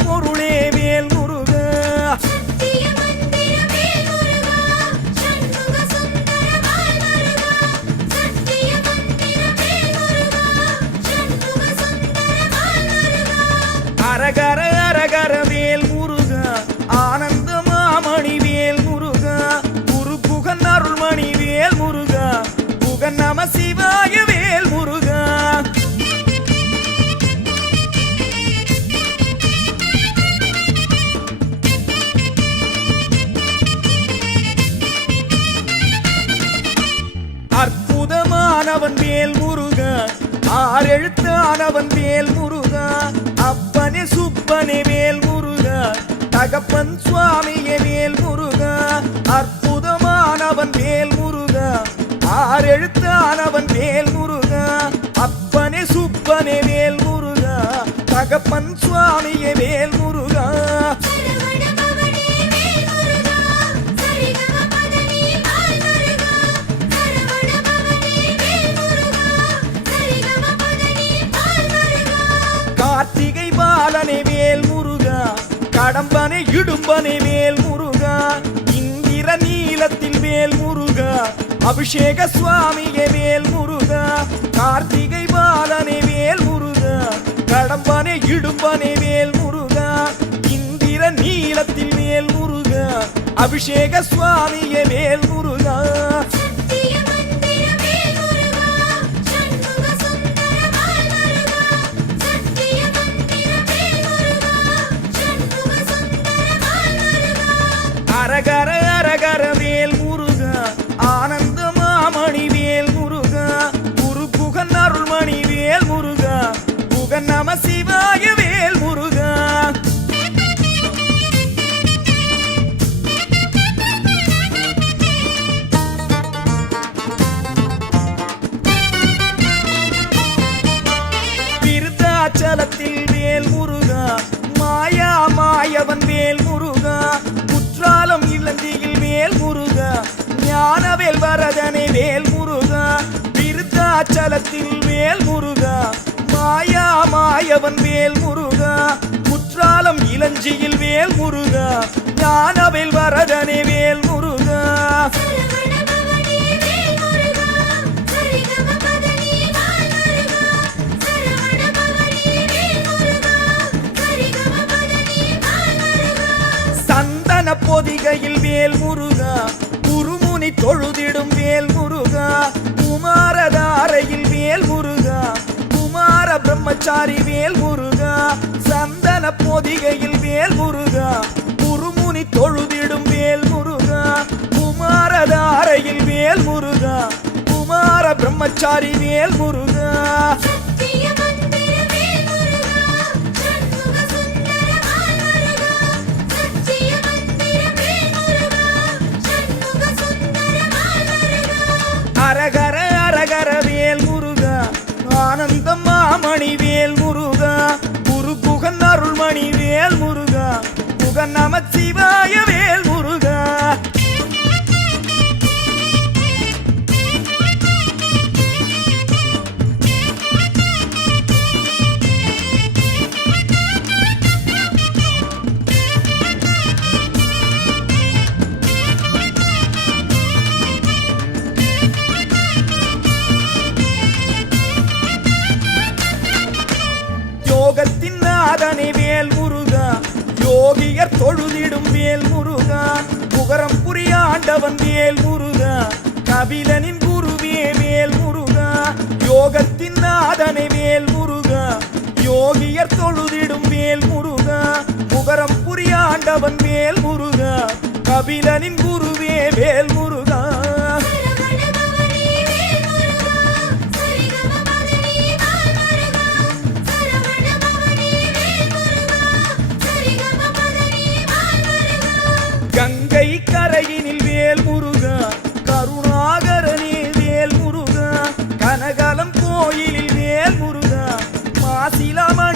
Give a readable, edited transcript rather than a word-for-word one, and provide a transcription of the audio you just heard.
பொருளே வேல் முருகா. அரகர அரகர வேல் முருகா, ஆனந்த மாமணி வேல் முருகா, குரு புகன் அருள்மணி வேல் முருகா, புகன் நம சிவாய வேல் முருகா. அற்புதமானவன் வேல் முருகா, ஆறெழுத்தானவன் வேல் முருகா, அப்பனே சுப்பனே வேல் முருகா, தகப்பன் சுவாமியே வேல் முருகா. அற்புதமானவன் வேல் முருகா, ஆறெழுத்தானவன் வேல் முருகா, அப்பனே சுப்பனே வேல் முருகா, தகப்பன் சுவாமியே வேல் முருகா. கார்த்திகை பாலனே வேல் முருகா, கடம்பனை இடும்பனை வேல் முருகா, இந்திர நீலத்தில் வேல் முருகா, அபிஷேக சுவாமியே வேல் முருகா. கார்த்திகை பாலனே வேல் முருகா, கடம்பனை இடும்பனை வேல் முருகா, இந்திர நீலத்தில் வேல் முருகா, அபிஷேக சுவாமியே வேல் முருகா. அரகர அரகர வேல் முருகா, ஆனந்த மாமணி வேல் முருகா, குரு புகன் அருள்மணி வேல் முருகா, புகன் நம சிவாய வேல் முருகா. விருத்தாச்சலத்தில் வேல் முருகா, மாயா மாயவன் வேல் முருகா, குற்றாலம் இளஞ்சியில் வேல் முருகா, ஞானவேல் வரதனை வேல் முருகா. விருத்தாச்சலத்தில் வேல் முருகா, மாயா மாயவன் வேல் முருகா, குற்றாலம் இளஞ்சியில் வேல் முருகா, ஞானவேல் வரதனை வேல் முருகா. சந்தன பொதிகையில் வேல் முருகா, குருமுனி தொழுதிடும் வேல் முருகா, குமாரதாரையில் வேல் முருகா, குமார பிரம்மச்சாரி வேல் முருகா. சந்தன பொதிகையில் வேல் முருகா, குருமுனி தொழுதிடும் வேல் முருகா, குமாரதாரையில் வேல் முருகா, குமார பிரம்மச்சாரி வேல் முருகா. அரகர அரகர வேல் முருகா, ஆனந்தம் மாமணி வேல் முருகா, குரு புகன் அருள்மணி வேல் முருகா, புகன் நம சிவாய வேல் முருகா. யோகத்தின் நாதனே வேல் முருகா, யோகியர் தொழுதிடும் வேல் முருகா, புகரம் புரியாண்டவன் வேல் முருகா, கபிலனின் குருவே வேல் முருகா. யோகத்தின் நாதனே வேல் முருகா, யோகியர் தொழுதிடும் வேல் முருகா, புகரம் புரியாண்டவன் வேல் முருகா, கபிலனின் குருவே வேல் முருகா. கங்கை கரையினில் வேல் முருகா, கருணாகரனே வேல் முருகா, கனகலம் கோயிலில் வேல் முருகா, மாசிலாமணி